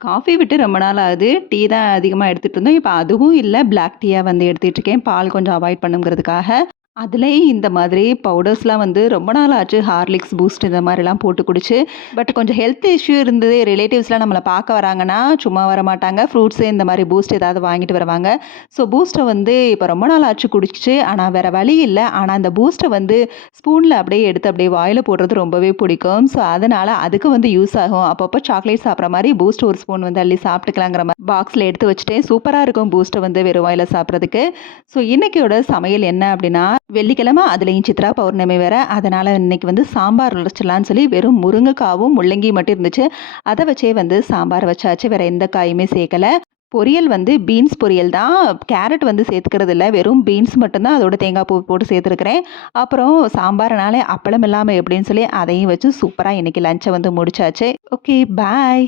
Coffee விட்டு ரொம்ப நாள் ஆகுது. டீ தான் அதிகமா எடுத்துட்டு இருந்தோம். இப்ப அதுவும் இல்ல. பிளாக் டீயா வந்து எடுத்துட்டு இருக்கேன். பால் கொஞ்சம் அவாய்ட் பண்ணுங்கிறதுக்காக. அதுலயும் இந்த மாதிரி பவுடர்ஸ்லாம் வந்து ரொம்ப நாள் ஆச்சு. ஹார்லிக்ஸ், பூஸ்ட் இந்த மாரிலாம் போட்டு குடிச்சு. பட் கொஞ்சம் ஹெல்த் இஷ்யூ இருந்தது. ரிலேட்டிவ்ஸ்லாம் நம்மள பார்க்க வராங்கன்னா, சும்மா வரமாட்டாங்க. ஃப்ரூட்ஸு இந்த மாரி பூஸ்ட் ஏதாவது வாங்கிட்டு வருவாங்க. ஸோ பூஸ்ட்ட வந்து இப்ப ரொம்ப நாள் ஆச்சு குடிச்சு. ஆனா வேற வழி இல்ல. ஆனா அந்த பூஸ்ட்ட வந்து ஸ்பூன்ல அப்படியே எடுத்து அப்படியே வாயில போடுறது ரொம்பவே பிடிக்கும். ஸோ அதனால அதுக்கு வந்து யூஸ் ஆகும். அப்பப்போ சாக்லேட் சாப்பிடுற மாரி பூஸ்ட் ஒரு ஸ்பூன் வந்து அள்ளி சாப்பிட்டுக்கலாங்கிற மாரி பாக்ஸ்ல எடுத்து வச்சுட்டேன். சூப்பரா இருக்கும் பூஸ்ட்ட வந்து வெறும் வாயில சாப்பிடுறதுக்கு. ஸோ இன்னைக்கோட சமையல் என்ன அப்படின்னா, வெள்ளிக்கிழமை அதுலயும் சித்ரா பௌர்ணமி வேற. அதனால இன்னைக்கு வந்து சாம்பார் வச்சிடலான்னு சொல்லி வெறும் முருங்கைக்காவும், முள்ளங்கியும் மட்டும் இருந்துச்சு. அத வச்சே வந்து சாம்பார் வச்சாச்சு. வேற எந்த காயுமே சேர்க்கல. பொரியல் வந்து பீன்ஸ் பொரியல் தான். கேரட் வந்து சேர்த்துக்கிறது இல்ல. வெறும் பீன்ஸ் மட்டும் தான் அதோட தேங்காய் பூ போட்டு சேர்த்துருக்கிறேன். அப்புறம் சாம்பார்னாலே அப்பளம் இல்லாம எப்படின்னு சொல்லி அதையும் வச்சு சூப்பரா இன்னைக்கு லஞ்ச வந்து முடிச்சாச்சு. Okay bye.